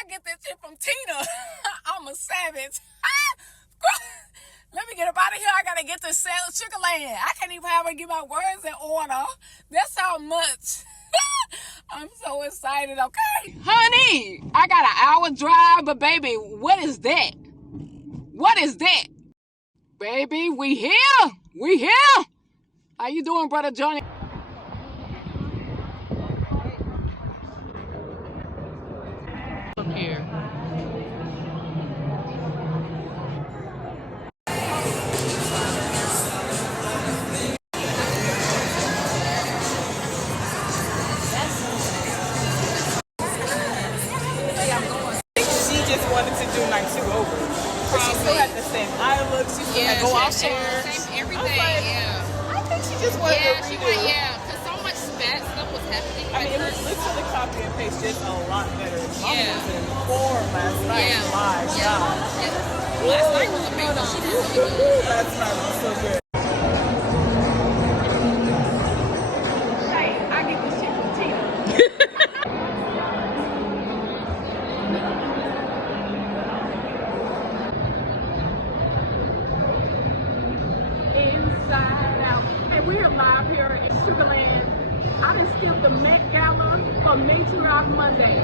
I get that shit from Tina. I'm a savage. Let me get up out of here. I gotta get to Sugarland. I can't even have her get my words in order. That's how much. I'm so excited, okay? Honey, I got an hour drive, but baby, what is that? What is that? Baby, we here. We here. How you doing, brother Johnny? Up here. Wanted to do night 2 over. But she still had the same eye look. She still had go out there. Same everything, yeah. I think she just wanted to redo. Because so much bad stuff was happening. I mean, it was literally copy and paste, just a lot better. Yeah. Was in form last night. Yeah. My God. Last night was amazing. She did really good. Last night was so good. Hey, I get this shit from Tina. Inside out. Hey, we're live here in Sugarland. I done skipped the Met Gala for Matriarch Monday.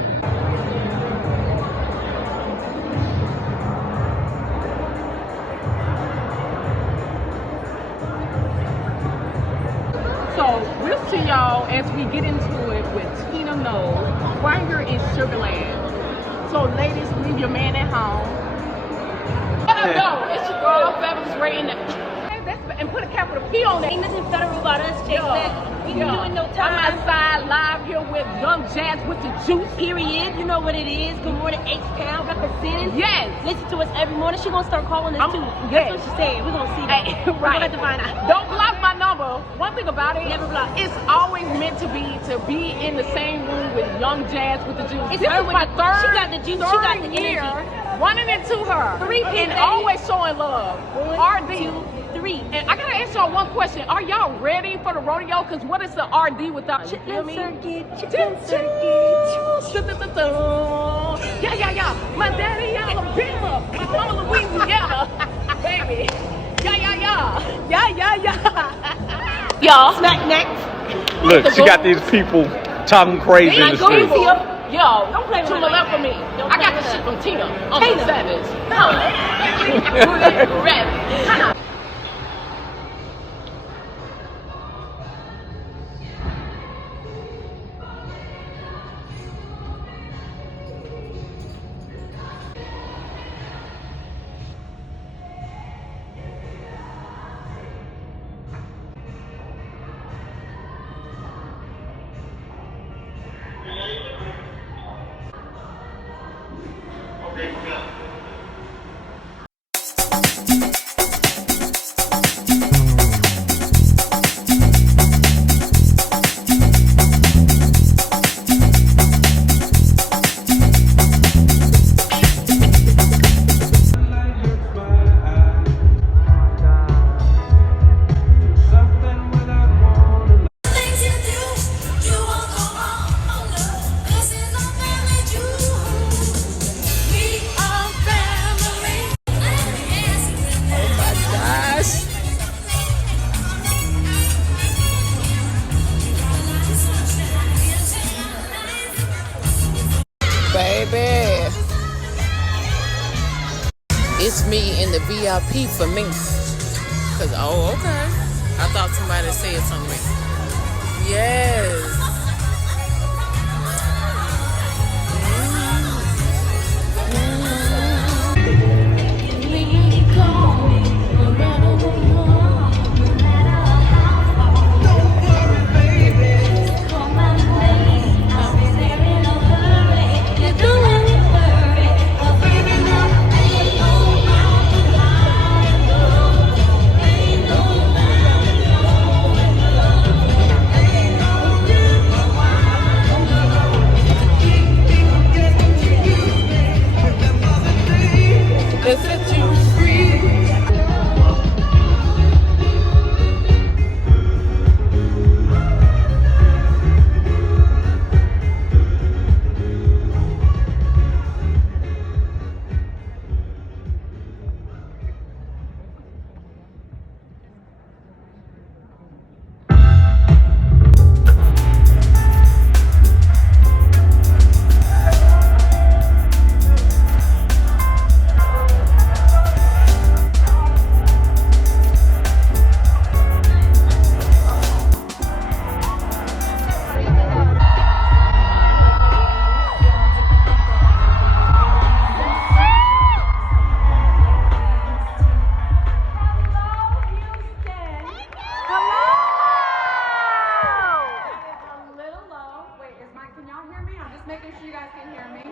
So we'll see y'all as we get into it with Tina Knowles right here in Sugarland. So ladies, leave your man at home. No, it's your girl, Fabulous Ray in the... And put a capital P on it. Ain't nothing federal about us, check back. We can do it no time. I'm outside live here with Young Jas with the juice. Period. You know what it is. Good morning, H-Town representing. Yes. Listen to us every morning. She gonna start calling us too. Yes. That's what she said. We're gonna see that. Hey, We're gonna have to find out. Don't block my number. One thing about it, Never block. It's always meant to be in the same room with Young Jas with the juice. It's This her is with my the- third, she got the juice, she got the year energy. running into her. Three-peat, and baby. always showing love. 1, RD. 2, 3. And I gotta ask y'all one question. Are y'all ready for the rodeo? Because what is the RD without you? Feel me? Chicken circuit. Yeah. My daddy Alabama. My mama Louisiana. Baby. Yeah. Y'all. Smack next. Look, she got these people talking crazy in the Go street. see her. Yo, Don't play with to her my like left of me. Don't I play got with this her. shit from Tina. I'm Tina. a savage. No. Red. Baby, it's me in the VIP for me. Cause okay. I thought somebody said something. Yes.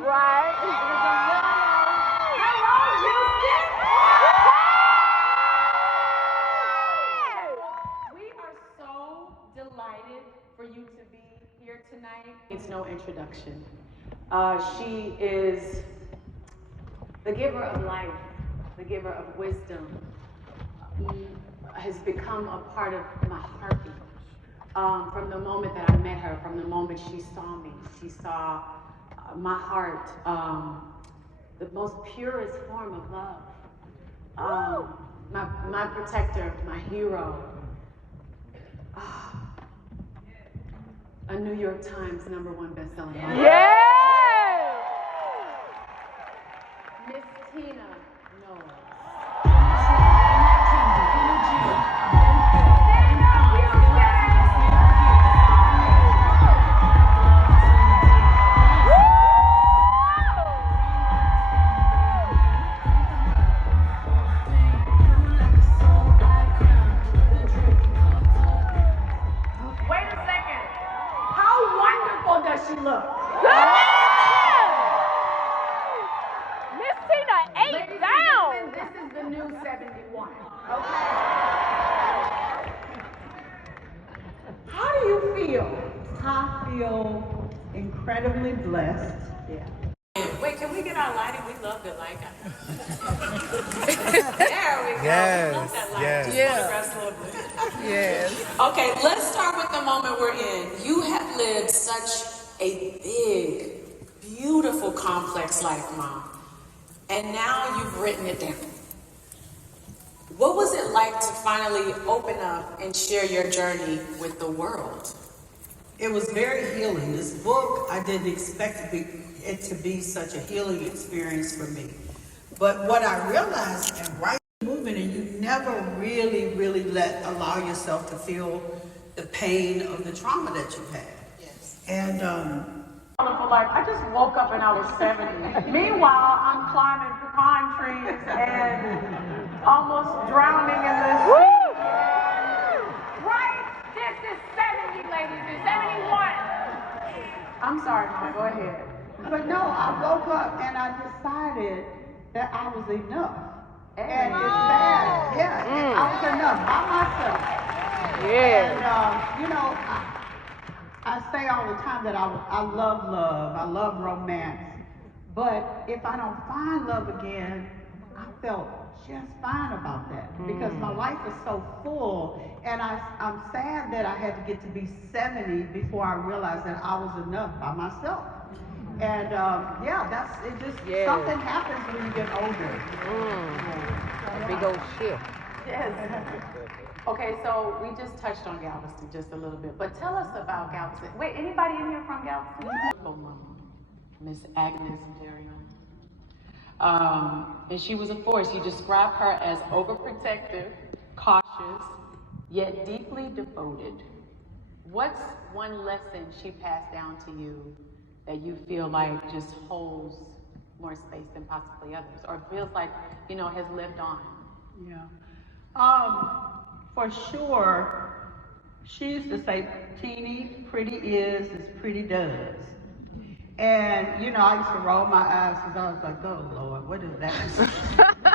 Right. Hello, Houston. We are so delighted for you to be here tonight. It's no introduction. She is the giver of life, the giver of wisdom, has become a part of my heartbeat. From the moment that I met her, from the moment she saw me, she saw my heart, the most purest form of love. My protector, my hero. A New York Times #1 bestselling author. Yeah. Ms Tina Knowles. Wait a second. How wonderful does she look? Miss Tina, 8 down. This is the new 71. Okay. How do you feel? I feel incredibly blessed. Yeah. Wait, can we get our lighting? We love the light. There we go. Yes, We love that light. yes. Just Yeah. photograph slowly. Yes. Okay, let's start with the moment we're in. You have lived such a big, beautiful, complex life, Mom. And now you've written it down. What was it like to finally open up and share your journey with the world? It was very healing. This book, I didn't expect it to be such a healing experience for me. But what I realized, and right moving, and you never really allow yourself to feel the pain of the trauma that you've had. Yes. And Wonderful life. I just woke up and I was 70. Meanwhile, I'm climbing pecan trees and almost drowning in the sea. Right? This is 70, ladies. It's 71. I'm sorry, Mom. Go ahead. But no, I woke up and I decided that I was enough. And it's sad. Yeah, I was enough by myself. Yeah. And, you know, I say all the time that I love love. I love romance. But if I don't find love again, I felt just fine about that because my life is so full. And I'm sad that I had to get to be 70 before I realized that I was enough by myself. And something happens when you get older. A big old shift. Yes. Okay, so we just touched on Galveston just a little bit, but tell us about Galveston. Wait, anybody in here from Galveston? Oh, Miss Agnes Jerion. And she was a force. You describe her as overprotective, cautious, yet deeply devoted. What's one lesson she passed down to you that you feel like just holds more space than possibly others, or feels like, you know, has lived on? Yeah. For sure, she used to say, Teeny, pretty is as pretty does. And, you know, I used to roll my eyes because I was like, oh, Lord, what does that mean?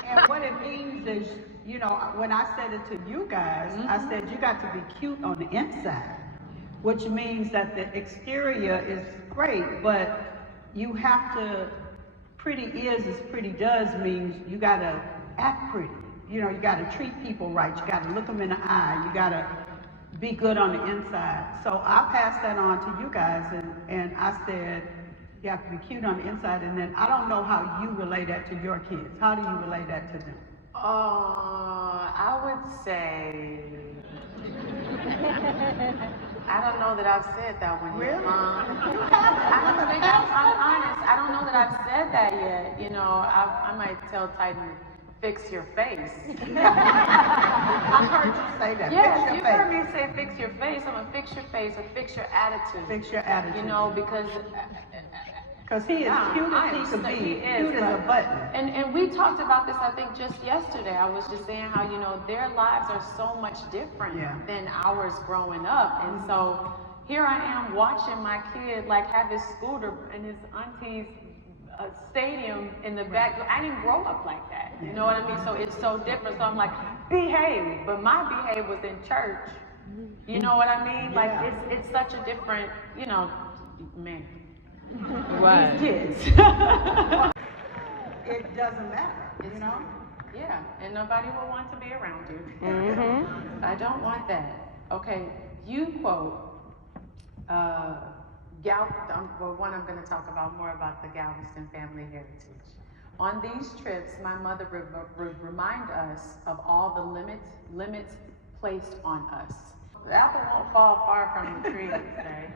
And what it means is, you know, when I said it to you guys, I said, you got to be cute on the inside, which means that the exterior is great, but you have to, pretty is as pretty does means you got to act pretty. You know, you got to treat people right. You got to look them in the eye. You got to be good on the inside. So I passed that on to you guys, and I said, you have to be cute on the inside. And then I don't know how you relate that to your kids. How do you relate that to them? I would say, I don't know that I've said that one yet, Really? Mom. I'm honest. I don't know that I've said that yet. You know, I might tell Titan, fix your face. I heard you say that. Yes, Fix your you've face. heard me say fix your face. I'm gonna fix your face or fix your attitude. Fix your attitude. You know, because he is cute as he could be. Cute as a button. And we talked about this, I think, just yesterday. I was just saying how, you know, their lives are so much different than ours growing up. And so here I am watching my kid like have his scooter and his auntie's stadium in the back. I didn't grow up like that. You know what I mean? So it's so different. So I'm like, behave. But my behave was in church. You know what I mean? Like it's such a different, you know, man. Right. These kids. It doesn't matter, you know? Yeah, and nobody will want to be around you. Mm-hmm. I don't want that. Okay, you quote one I'm going to talk about more about the Galveston family heritage. On these trips, my mother would remind us of all the limits placed on us. The apple won't fall far from the tree, okay?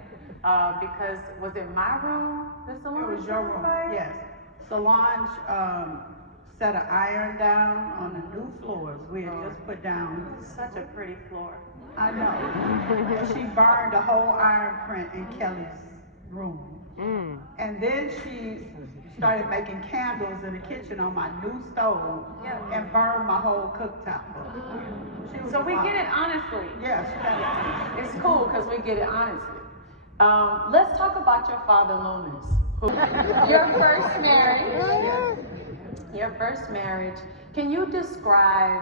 Because was it my room? The Solange? It was your room, yes. Solange set an iron down on the new floors we had just put down. Such a pretty floor. I know. She burned a whole iron print in Kelly's room. And then she started making candles in the kitchen on my new stove and burned my whole cooktop. So we get it honestly. Yes. It's cool because we get it honestly. Let's talk about your father, Loomis. Your first marriage. Your first marriage. Can you describe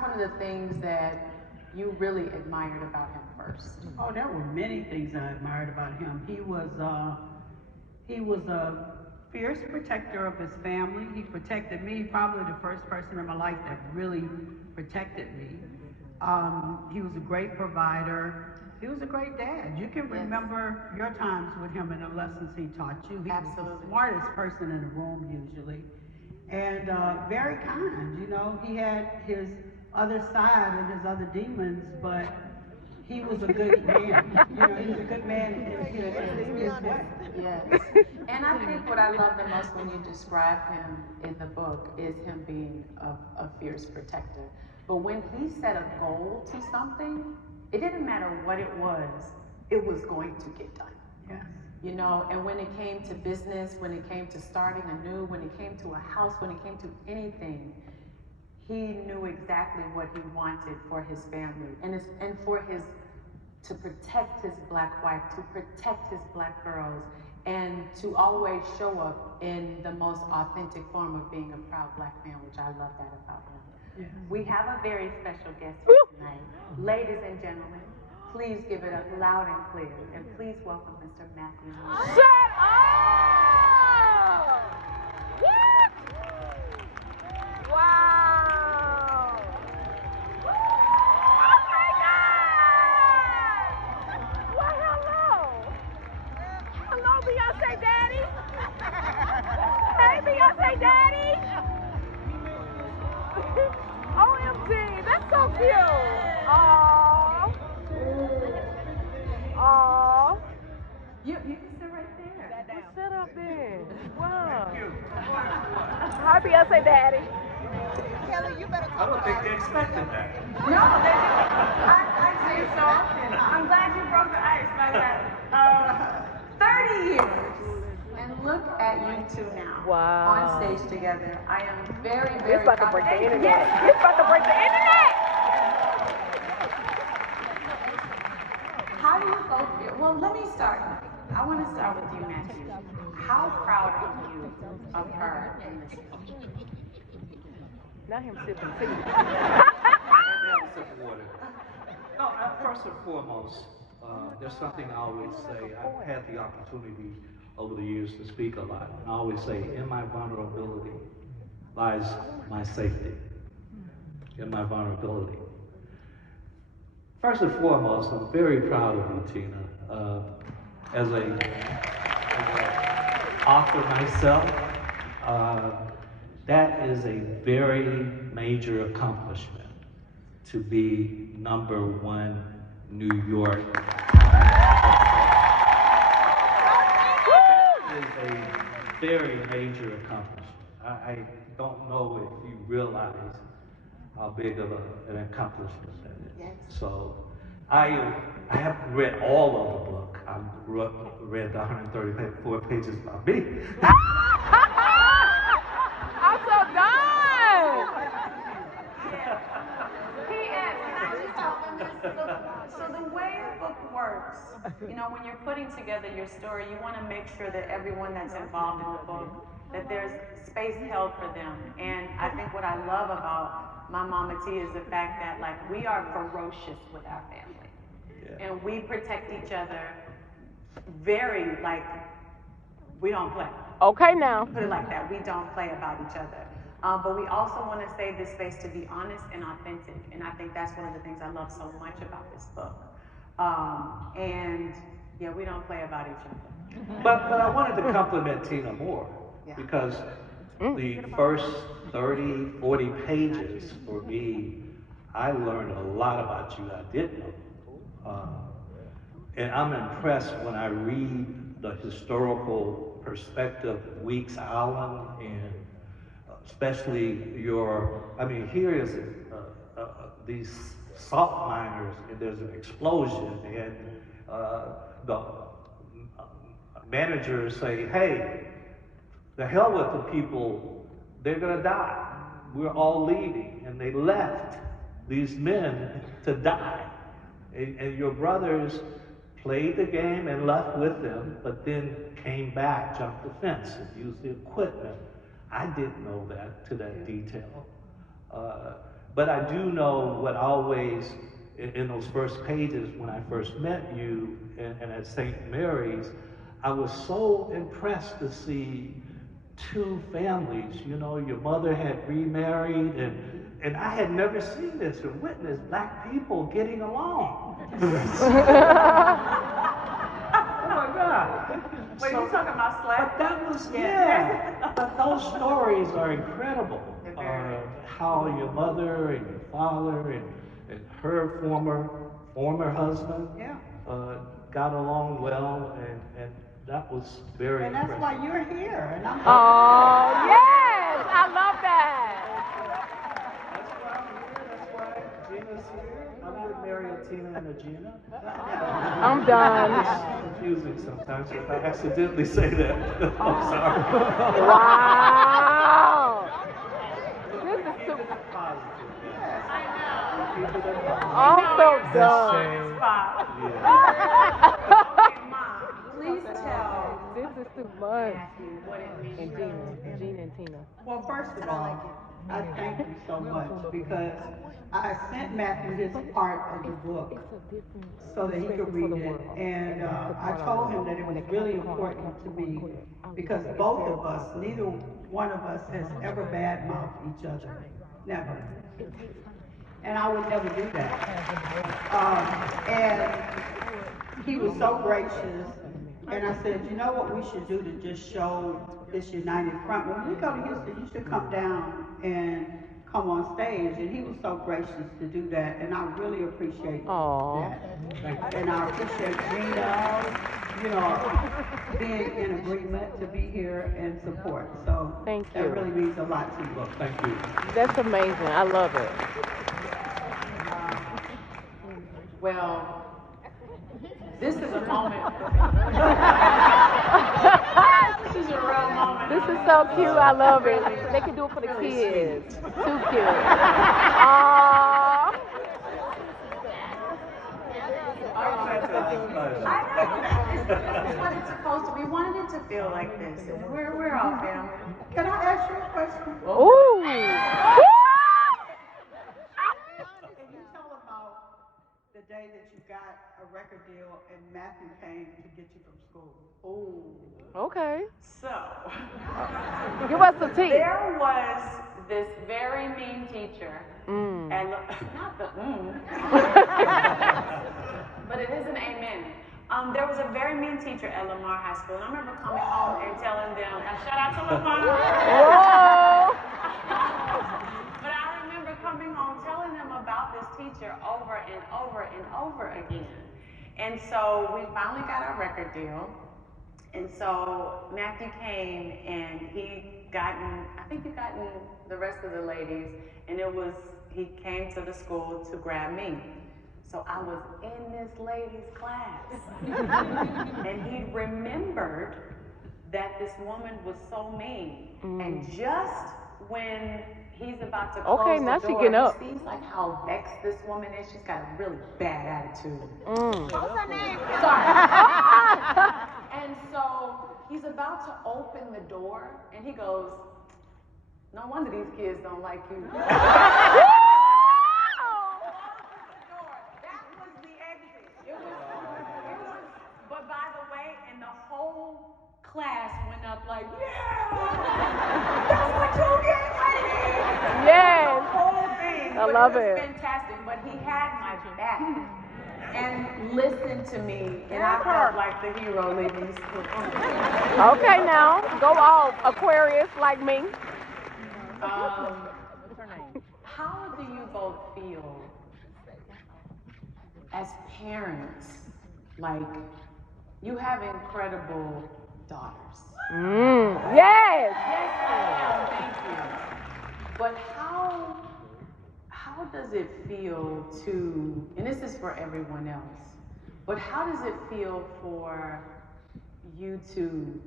one of the things that you really admired about him first? Oh, there were many things I admired about him. He was a fierce protector of his family. He protected me, probably the first person in my life that really protected me. He was a great provider. He was a great dad. You can remember your times with him and the lessons he taught you. He was the smartest person in the room usually. And very kind, you know. He had his other side and his other demons, but he was a good man. You know, he was a good man in his way. Yes. And I think what I love the most when you describe him in the book is him being a fierce protector. But when he set a goal to something, it didn't matter what it was going to get done. Yes. You know, and when it came to business, when it came to starting anew, when it came to a house, when it came to anything, he knew exactly what he wanted for his family and to protect his black wife, to protect his black girls, and to always show up in the most authentic form of being a proud black man, which I love that about him. Yes. We have a very special guest here tonight. Ladies and gentlemen, please give it up loud and clear, and please welcome Mr. Mathew Knowles. Shut up! What? Wow! Oh my God! Well, hello! Hello, Beyoncé Daddy! Hey, Beyoncé Daddy! OMG, that's so cute! Aww! Aww! You can sit right there. Sit up there. Wow. Hi, Beyonce Daddy. I don't think they expected that. No, I think so. I'm glad you broke the ice like that. 30 years. And look at you two now. Wow. On stage together. I am very, very It's about to break the internet. It's about to break the internet. How do you both feel? Well, let me start. I want to start with you, Mathew. How proud are you of her in this film? Not him sipping tea. No, first and foremost, there's something I always say. I've had the opportunity over the years to speak a lot. And I always say, in my vulnerability lies my safety. In my vulnerability. First and foremost, I'm very proud of you, Tina. As an author myself, that is a very major accomplishment to be #1 New York. That is a very major accomplishment. I don't know if you realize how big of an accomplishment that is. Yes. So I haven't read all of the book. I read the 134 pages about me. I'm so done. He asked, can I just tell them this? So the way the book book works, you know, when you're putting together your story, you want to make sure that everyone that's involved in the book, that there's space held for them. And I think what I love about my Mama T is the fact that, like, we are ferocious with our family. Yeah. And we protect each other very, like, we don't play. Okay, now. Put it like that. We don't play about each other. But we also want to save this space to be honest and authentic. And I think that's one of the things I love so much about this book. And yeah, we don't play about each other. But I wanted to compliment Tina more, because the first 30, 40 pages for me, I learned a lot about you I didn't know. And I'm impressed when I read the historical perspective of Weeks Island, and especially here is these salt miners, and there's an explosion, and the managers say, hey, the hell with the people, they're gonna die. We're all leaving. And they left these men to die. And your brothers played the game and left with them, but then came back, jumped the fence, and used the equipment. I didn't know that to that detail. But I do know what always, in those first pages when I first met you and at St. Mary's, I was so impressed to see two families. You know, your mother had remarried, and I had never seen this or witnessed black people getting along. Oh my God. Wait, you talking about slack? But that was, yeah. But those stories are incredible. How your mother and your father and her former husband got along well, and that was very impressive. And that's why you're here. And I'm yes, I love that. That's why I'm here. That's why Gina's here. I'm with Mary, Tina, and Gina. I'm done. It's confusing sometimes if I accidentally say that. I'm sorry. Wow. This is too positive. I'm so done. Please tell. This is too much. What it means. And Gina and Tina. Well, first of all, I thank you so much, because I sent Mathew his part of the book so that he could read it. And I told him that it was really important to me, because both of us, neither one of us has ever badmouthed each other. Never. And I would never do that. And he was so gracious. And I said, you know what we should do to just show this united front? When we go to Houston, you should come down and come on stage. And he was so gracious to do that. And I really appreciate that. And I appreciate Gina, you know, being in agreement to be here and support. So thank you. That really means a lot to you. Well, thank you. That's amazing. I love it. Well, this is a moment. This is a real moment. This is so cute. I love it. They can do it for the kids. Too cute. Aww. That's what it's supposed to be. We wanted it to feel like this. We're all family. Can I ask you a question? Ooh. Can you tell about the day that you got a record deal and Mathew came to get you from school? Ooh. Okay. So. Give us some tea. There was this very mean teacher. And not the but it is an amen. There was a very mean teacher at Lamar High School, and I remember coming home and telling them, shout out to Lamar. Whoa. But I remember coming home telling them about this teacher over and over and over again. And so we finally got our record deal. And so Mathew came, and I think he'd gotten the rest of the ladies, and he came to the school to grab me. So I was in this lady's class. And he remembered that this woman was so mean. And just when he's about to close Okay, the now door. she getting up. He sees like how vexed this woman is. She's got a really bad attitude. What's her name? Sorry. And so he's about to open the door, and he goes, "No wonder these kids don't like you." That was the exit. It was, but by the way, and the whole class went up like, "Yeah, that's what you get, lady." Yes. The whole thing. I love it. it. Was fantastic, but he had my back and listened to me, and I felt like the hero leaving school. Okay, now go off, Aquarius, like me. How do you both feel as parents? Like, you have incredible daughters. Yes. Yes, ma'am. Thank you. But how does it feel to, and this is for everyone else, but how does it feel for you to,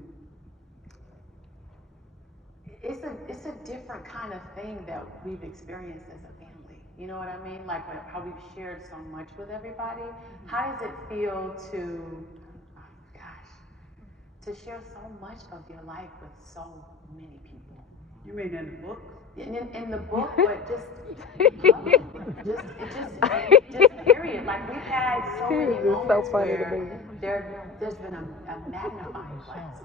it's a different kind of thing that we've experienced as a family. You know what I mean? Like how we've shared so much with everybody. How does it feel to, to share so much of your life with so many people? You mean in the book? In the book, but just period. Like we've had so many moments where there's been a magnifying glass.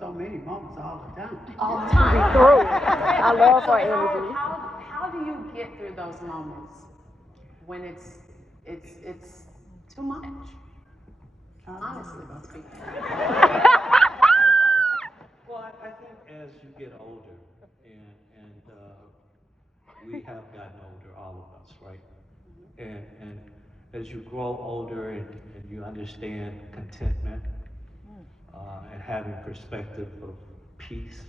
So many moments all the time. All the time. Through. I love her energy. How do you get through those moments when it's too much? Honestly speaking. Well, I think as you get older, and we have gotten older, all of us, right? And as you grow older and you understand contentment and having perspective of peace,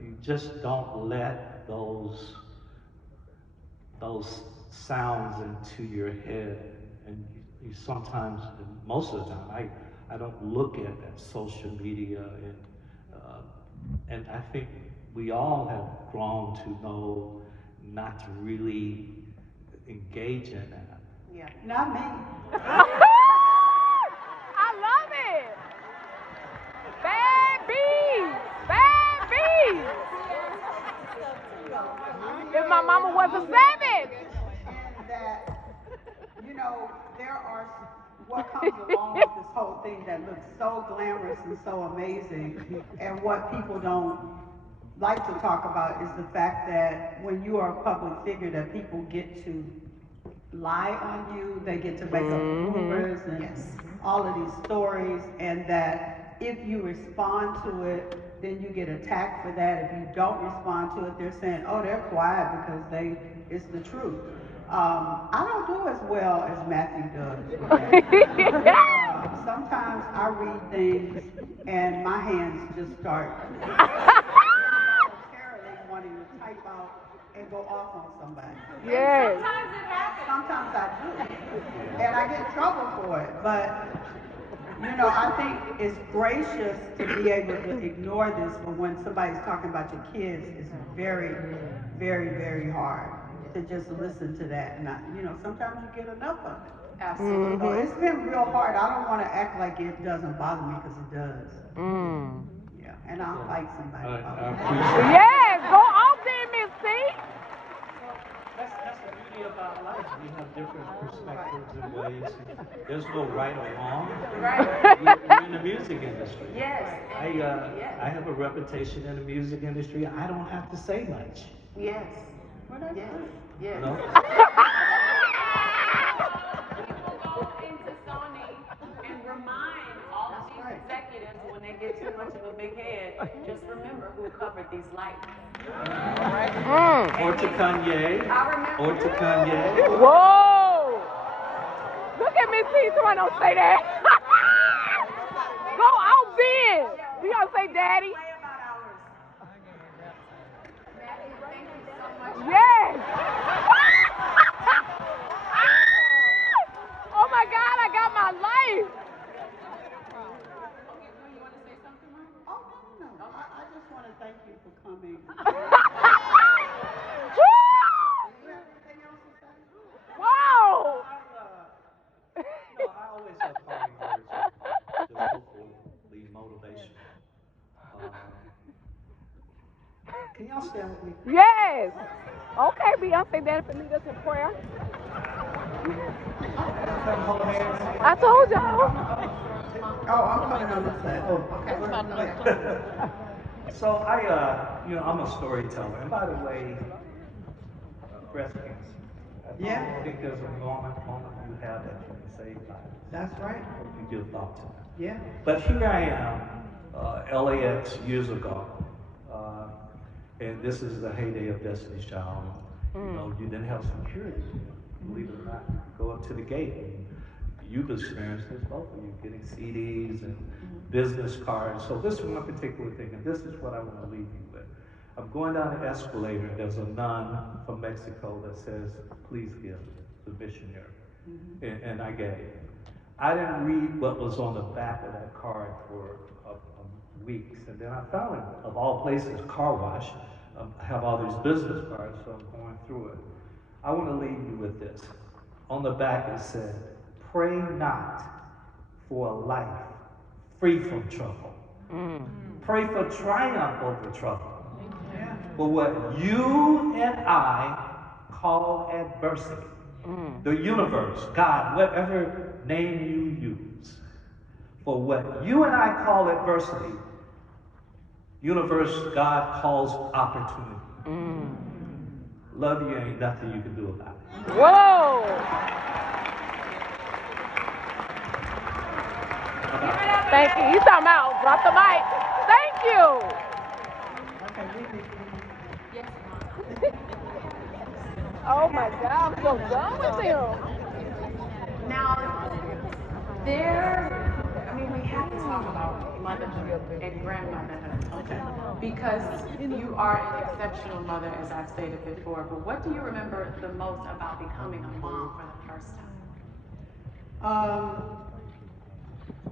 you just don't let those sounds into your head, and you sometimes, most of the time, I don't look at social media, and I think we all have grown to know not to really engage in that. Yeah. Not me. I love it. Bad bees. Bad bees. If my mama was a savage. And that, there are what comes along with this whole thing that looks so glamorous and so amazing, and what people don't like to talk about is the fact that when you are a public figure, that people get to lie on you, they get to make up rumors and all of these stories, and that if you respond to it, then you get attacked for that. If you don't respond to it, they're saying, oh, they're quiet because it's the truth. I don't do as well as Mathew does. Sometimes I read things and my hands just start voluntarily wanting to type out and go off on somebody. Yes. Sometimes it happens. Sometimes I do. And I get in trouble for it. But, I think it's gracious to be able to ignore this, but when somebody's talking about your kids, it's very, very, very hard to just listen to that. And, sometimes you get enough of it. Absolutely. So it's been real hard. I don't want to act like it doesn't bother me, because it does. Yeah, and I'll fight somebody. Yes, go off there, Ms. T. That's the beauty about life. We have different perspectives and ways. There's no right or wrong. Right. We're in the music industry. Yes. I have a reputation in the music industry. I don't have to say much. Yes. Yes. Yes. You know? People go into Sony and remind all of these executives when they get too much of a big head, just remember who covered these lights. Or to Kanye. I remember. Or to Kanye. Whoa! Look at Ms. T trying to say that. Go out then. We gonna say daddy. Yes. Oh my God, I got my life. Oh, no. I just want to thank you for coming. motivation. Can y'all stand with me? Yes. Okay, Beyonce, Daddy, for lead us in prayer. I told y'all. Oh, I'm coming on this side. So I'm a storyteller. And by the way, breast cancer. I don't think there's a moment you have that you can save lives. That's right. You give thought to that. Yeah. But here I am, LAX years ago, and this is the heyday of Destiny's Child. You didn't have security, believe it or not. You go up to the gate, and you've experienced this, both of you, getting CDs and business cards. So this is one particular thing, and this is what I want to leave you with. I'm going down the escalator, and there's a nun from Mexico that says, please give, the missionary. And I gave. I didn't read what was on the back of that card for weeks, and then I found it, of all places, car wash. I have all these business cards, so I'm going through it. I want to leave you with this. On the back it said, pray not for a life free from trouble. Pray for triumph over trouble. For what you and I call adversity. The universe, God, whatever name you use. For what you and I call adversity, universe, God calls opportunity. Love you, ain't nothing you can do about it. Whoa. Thank you. You talking about drop the mic. Thank you. Oh my God, I'm so done with him. Now, we have to talk about motherhood and grandmotherhood, because you are an exceptional mother, as I've stated before, but what do you remember the most about becoming a mom for the first time?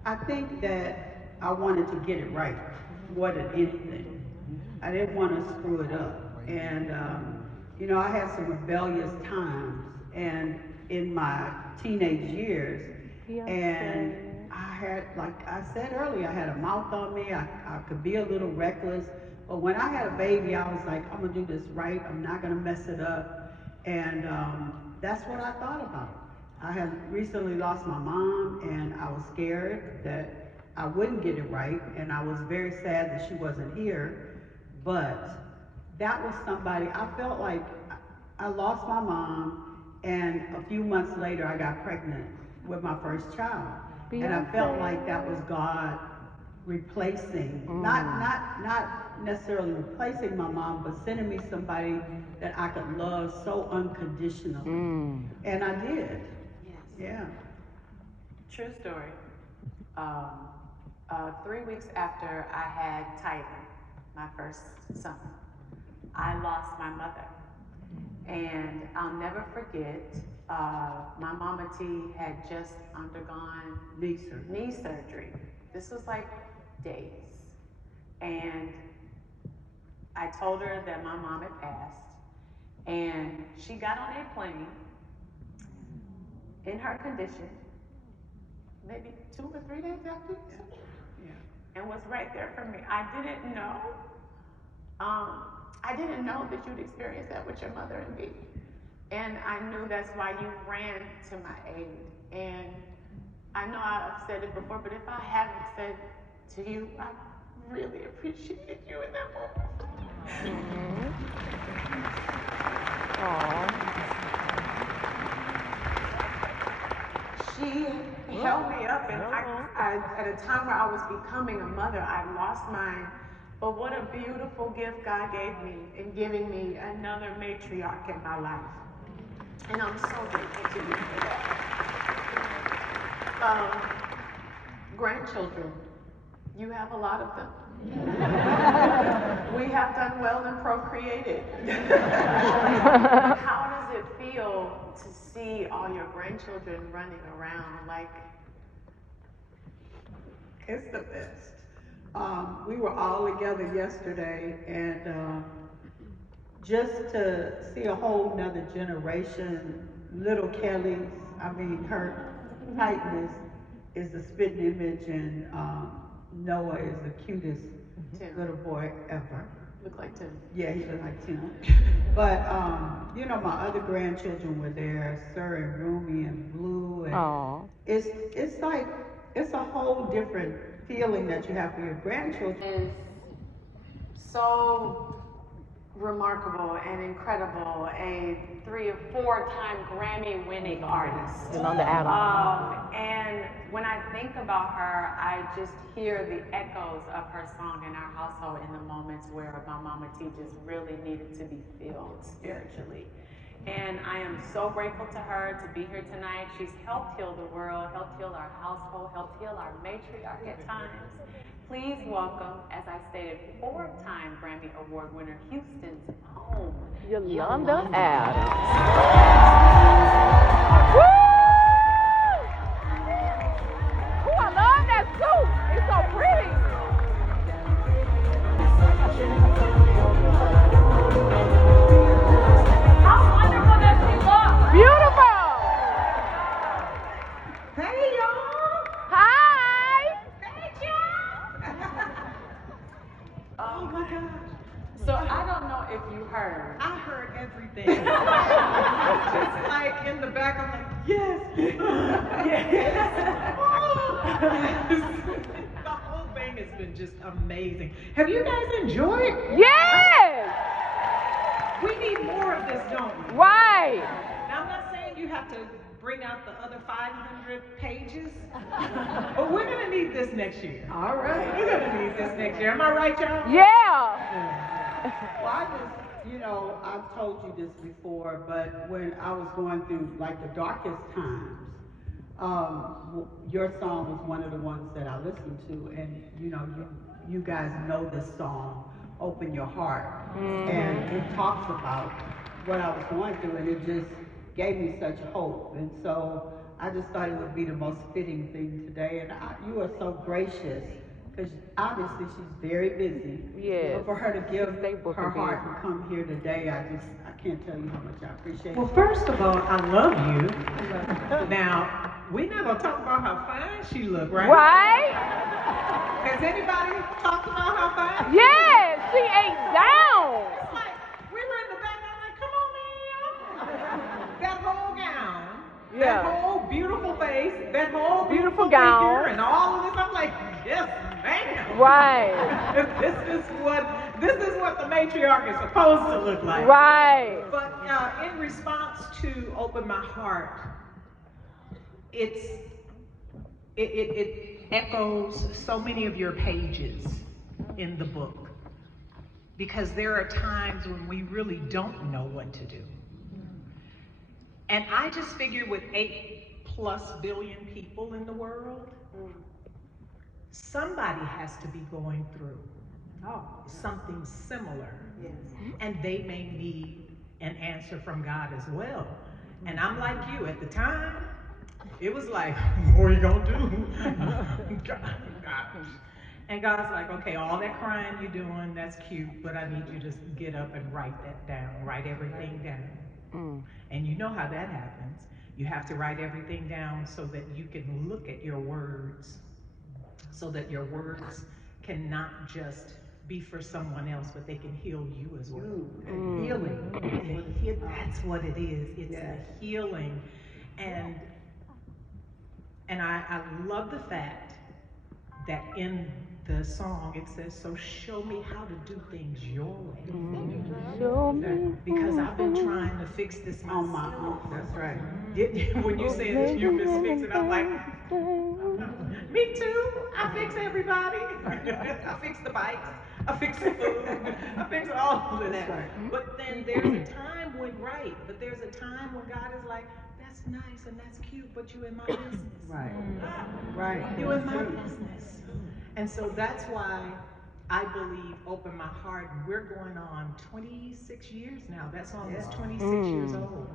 I think that I wanted to get it right more than anything. I didn't want to screw it up. And, I had some rebellious times and in my teenage years. And I had, like I said earlier, I had a mouth on me. I could be a little reckless. But when I had a baby, I was like, I'm going to do this right. I'm not going to mess it up. And that's what I thought about. I had recently lost my mom, and I was scared that I wouldn't get it right. And I was very sad that she wasn't here. But that was somebody, I felt like I lost my mom, and a few months later I got pregnant with my first child. Beyonce. And I felt like that was God replacing, not necessarily replacing my mom, but sending me somebody that I could love so unconditionally. And I did. Yes. Yeah. True story. 3 weeks after I had Titan, my first son, I lost my mother. And I'll never forget, my mama T had just undergone knee surgery. This was like days. And I told her that my mom had passed. And she got on a plane in her condition, maybe 2 or 3 days after the surgery, and was right there for me. I didn't know that you'd experience that with your mother and me. And I knew that's why you ran to my aid. And I know I've said it before, but if I haven't said to you, I really appreciated you in that moment. She held me up, and I, at a time where I was becoming a mother, I lost mine. But what a beautiful gift God gave me in giving me another matriarch in my life. And I'm so grateful to you for that. Grandchildren, you have a lot of them. We have done well and procreated. How does it feel to see all your grandchildren running around like? It's the best. We were all together yesterday, and just to see a whole nother generation, little Kelly's, her tightness is the spitting image, and Noah is the cutest little boy ever. Look like Tim. Yeah, he looked like Tim. But you know, my other grandchildren were there, Sir and Rumi and Blue, and it's like it's a whole different feeling that you have for your grandchildren. Is so remarkable and incredible, a 3 or 4-time Grammy-winning artist. Yolanda Adams. And when I think about her, I just hear the echoes of her song in our household in the moments where my mama T just really needed to be filled spiritually. And I am so grateful to her to be here tonight. She's helped heal the world, helped heal our household, helped heal our matriarch at times. Please welcome, as I stated, 4-time Grammy Award winner, Houston's own Yolanda Adams. Woo! Ooh, I love that suit. It's so pretty. How wonderful does she look? Beautiful. Hey y'all! Hi. Oh my gosh! So I don't know if you heard. I heard everything. Just like in the back, I'm like, yes, yes. The whole thing has been just amazing. Have you guys enjoyed? Yes. We need more of this, don't we? Right. Now, I'm not saying you have to bring out the other 500 pages, but we're gonna need this next year. All right. We're gonna need this next year. Am I right, y'all? Yeah. Well, I just, you know, I've told you this before, but when I was going through like the darkest times, your song was one of the ones that I listened to, and you know, you guys know this song, Open Your Heart, and it talks about what I was going through, and it just gave me such hope, and so I just thought it would be the most fitting thing today, and you are so gracious. Because obviously she's very busy. Yes. But for her to give her heart and come here today, I can't tell you how much I appreciate it. Well, first of all, I love you. Now, we're not gonna talk about how fine she looked, right? Right? Has anybody talked about how fine? Yes, she ate down. It's like, we were in the back, I'm like, come on, man. That whole gown, that whole beautiful face, that whole beautiful gown, figure, and all of this, I'm like, yes, ma'am. Right. This is what the matriarch is supposed to look like. Right. But in response to Open My Heart, it echoes so many of your pages in the book, because there are times when we really don't know what to do. And I just figured with 8+ billion people in the world, somebody has to be going through something similar. Yes. And they may need an answer from God as well. And I'm like you, at the time, it was like, what are you gonna do? God. And God's like, okay, all that crying you're doing, that's cute, but I need you to just get up and write that down, write everything down. And you know how that happens. You have to write everything down so that you can look at your words, so that your words can not just be for someone else, but they can heal you as well. Healing. That's what it is. It's a healing. And I love the fact that in the song it says, so show me how to do things your way. Show me. Because I've been trying to fix this myself. On my own. That's right. When you say that you've been fixing, I'm like, me too. I fix everybody. I fix the bikes. I fix the food. I fix all of that. Right. But then there's a time when, but there's a time when God is like, that's nice and that's cute, but you in my business. Right. You in my business. And so that's why I believe Open My Heart, and we're going on 26 years now. That song is 26 years old.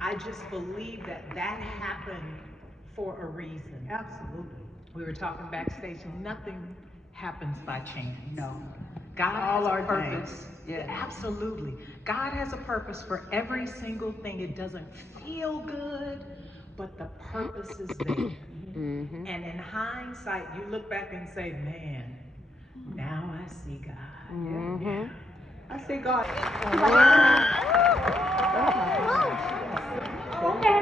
I just believe that happened for a reason. Absolutely. We were talking backstage, nothing happens by chance. No. God All has our a purpose. days. Yeah. Absolutely. God has a purpose for every single thing. It doesn't feel good, but the purpose is there. And in hindsight, you look back and say, man, now I see God. Yeah. I see God. Okay.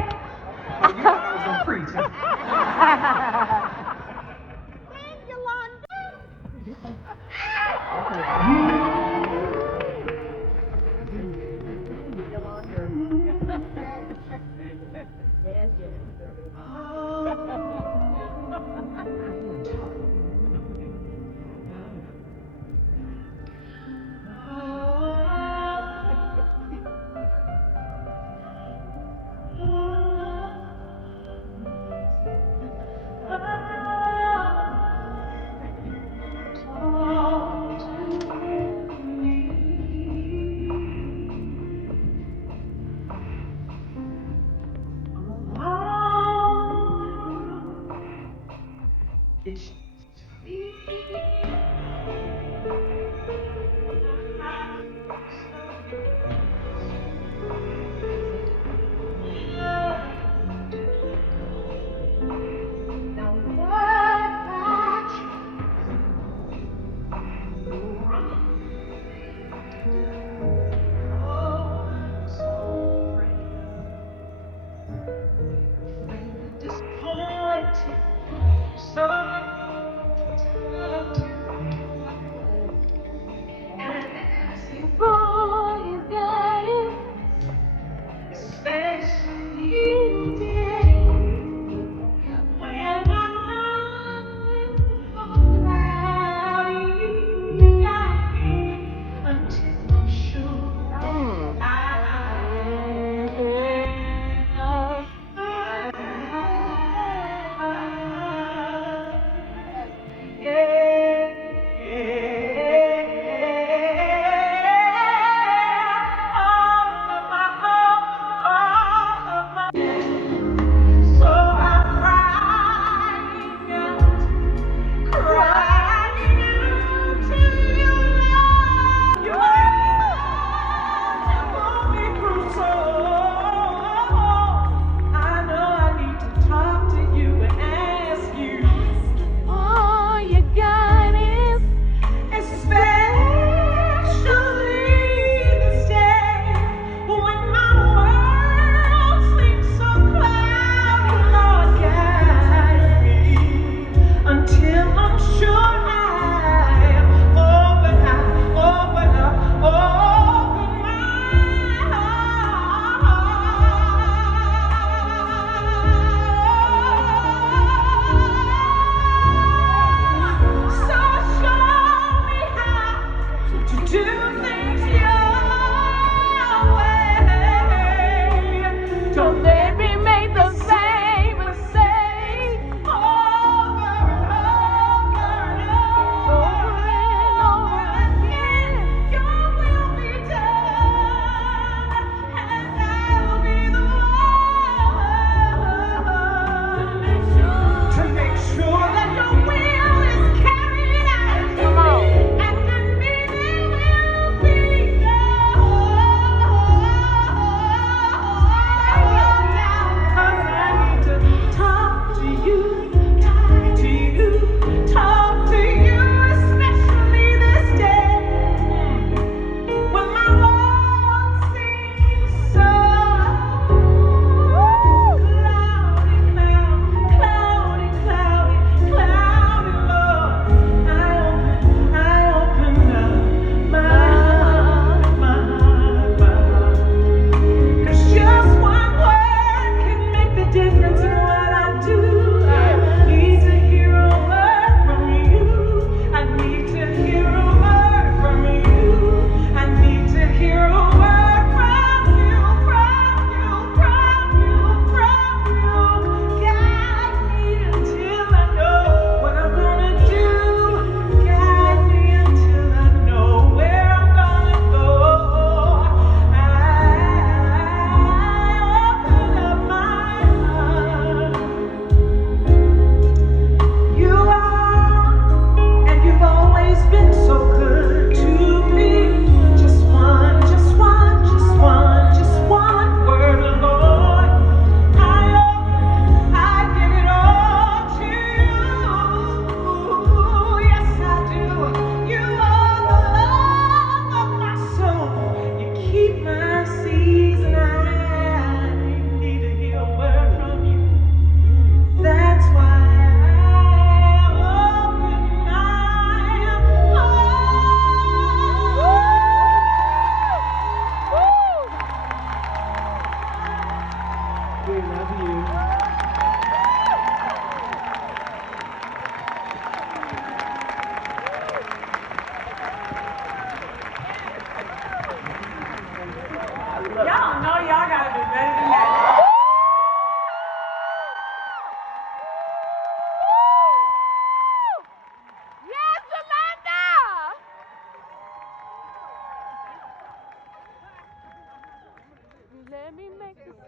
Oh, you thought I was going to preach, huh?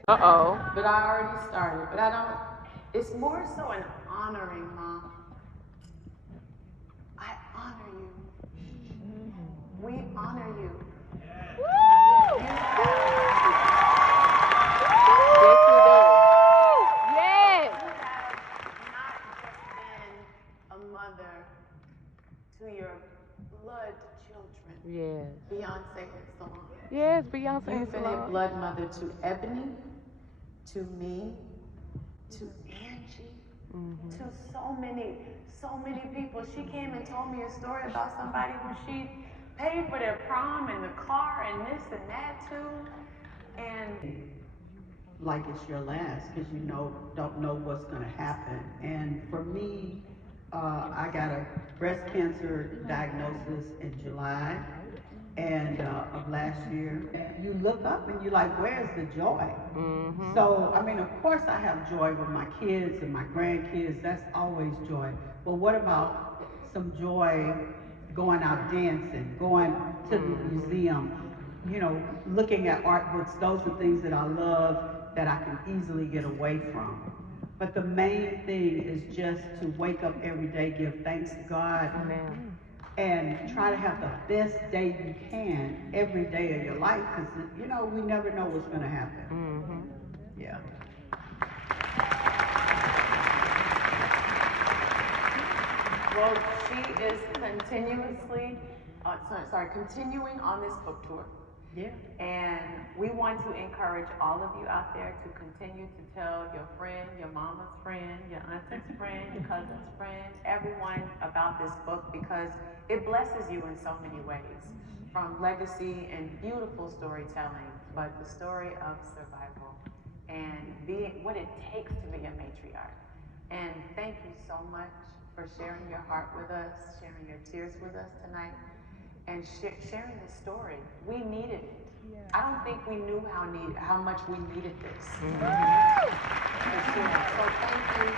Uh-oh. But I already started. But I don't, it's more so an honoring, Mom. I honor you. We honor you. Woo! Yes, you do. Yes. You have not just been a mother to your blood children. Yes. Beyoncé and Solange. Yes, Beyoncé and You've been a Solange. blood mother to Ebony, to me, to Angie, to so many people. She came and told me a story about somebody who she paid for their prom and the car and this and that too. And like it's your last, because you don't know what's going to happen. And for me, I got a breast cancer diagnosis in July of last year. And you look up and you're like, where's the joy? So, I mean, of course I have joy with my kids and my grandkids. That's always joy. But what about some joy going out dancing, going to the museum, looking at art books? Those are things that I love that I can easily get away from. But the main thing is just to wake up every day, give thanks to God. Amen. And try to have the best day you can every day of your life, because we never know what's going to happen. Yeah. well, she is continuing on this book tour. Yeah. And we want to encourage all of you out there to continue to tell your friend, your mama's friend, your auntie's friend, your cousin's friend, everyone about this book, because it blesses you in so many ways, from legacy and beautiful storytelling, but the story of survival and being what it takes to be a matriarch. And thank you so much for sharing your heart with us, sharing your tears with us tonight, and sharing this story. We needed it. I don't think we knew how much we needed this. For sure. So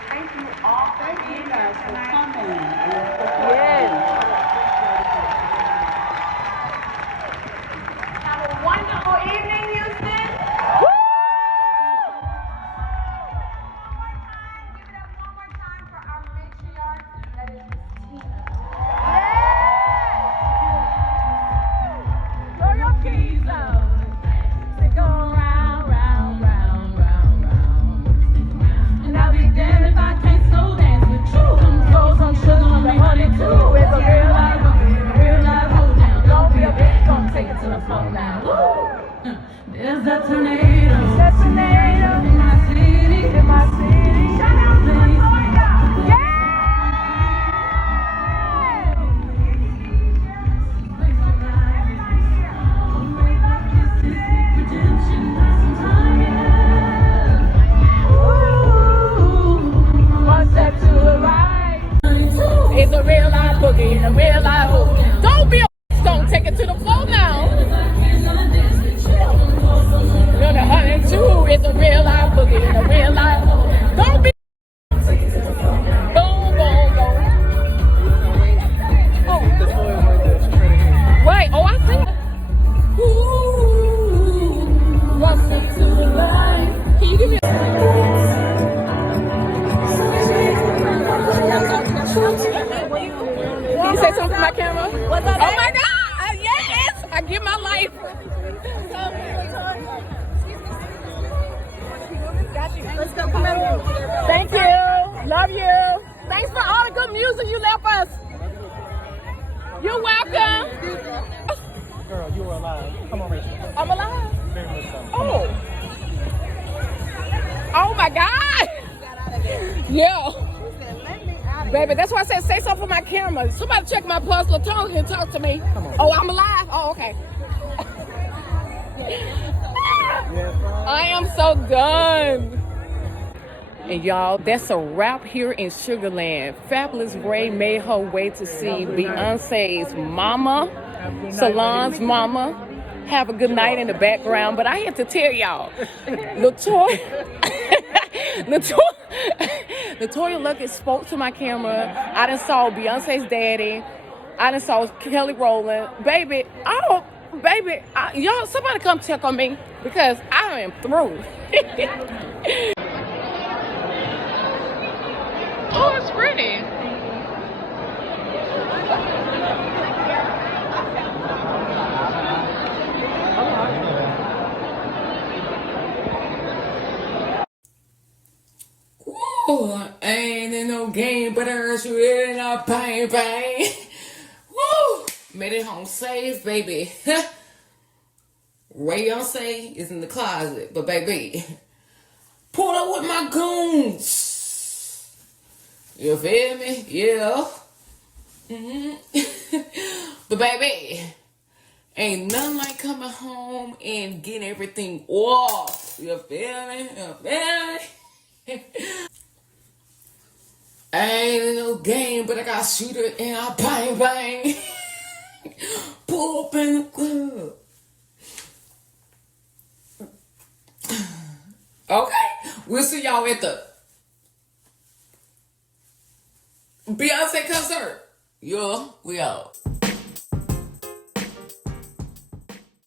thank you all for being here tonight. Yes. Have a wonderful evening, Houston. Give it up one more time for our matriarch, that is Ms Tina. Throw your keys out. They go round, round, round, round, round. And I'll be damned if I can't slow dance with you. Throw some sugar on the honey too. It's a real life, hold down. Don't be a bitch, don't take it to the floor now. There's a tornado. There's a tornado in my city. In my city. Shout out to LeToya. Yeah! One step to the right. It's a real life boogie and a real life hoop. Don't be a bitch, don't take it to the floor now. You're the 102. It's a real life boogie and a real life hoop. Don't be boom, boom, boom. Oh. Wait, oh, I see. Ooh, one step to the right. Can you give me a Can you say something to my camera? What's up? Oh my God! Yes! I give my life. Let's go. Come on. Thank you. Love you. Thanks for all the good music you left us. You're welcome. Girl, you were alive. Come on, Rachel. I'm alive. Very much so. Oh. Oh my God. Yeah. Baby, that's why I said say something for my camera. Somebody check my pulse. LeToya can talk to me. Oh, I'm alive? Oh, okay. I am so done. And y'all, that's a wrap here in Sugarland. Fabulous Ray made her way to see Beyonce's mama, Solange's mama. Have a good night in the background. But I had to tell y'all, LeToya Luckett spoke to my camera. I done saw Beyonce's daddy. I done saw Kelly Rowland. Baby, Baby, y'all, somebody come check on me because I am through. Oh, it's pretty. Ooh, ain't in no game, but I heard you in a bang bang. Woo! Made it home safe, baby. Beyoncé is in the closet, but baby, pull up with my goons. You feel me? Yeah. But baby, ain't nothing like coming home and getting everything off. You feel me? You feel me? Ain't no game, but I got shooter and I bang bang. Pull up in the club. Okay, we'll see y'all at the Beyoncé concert. Yeah, we out.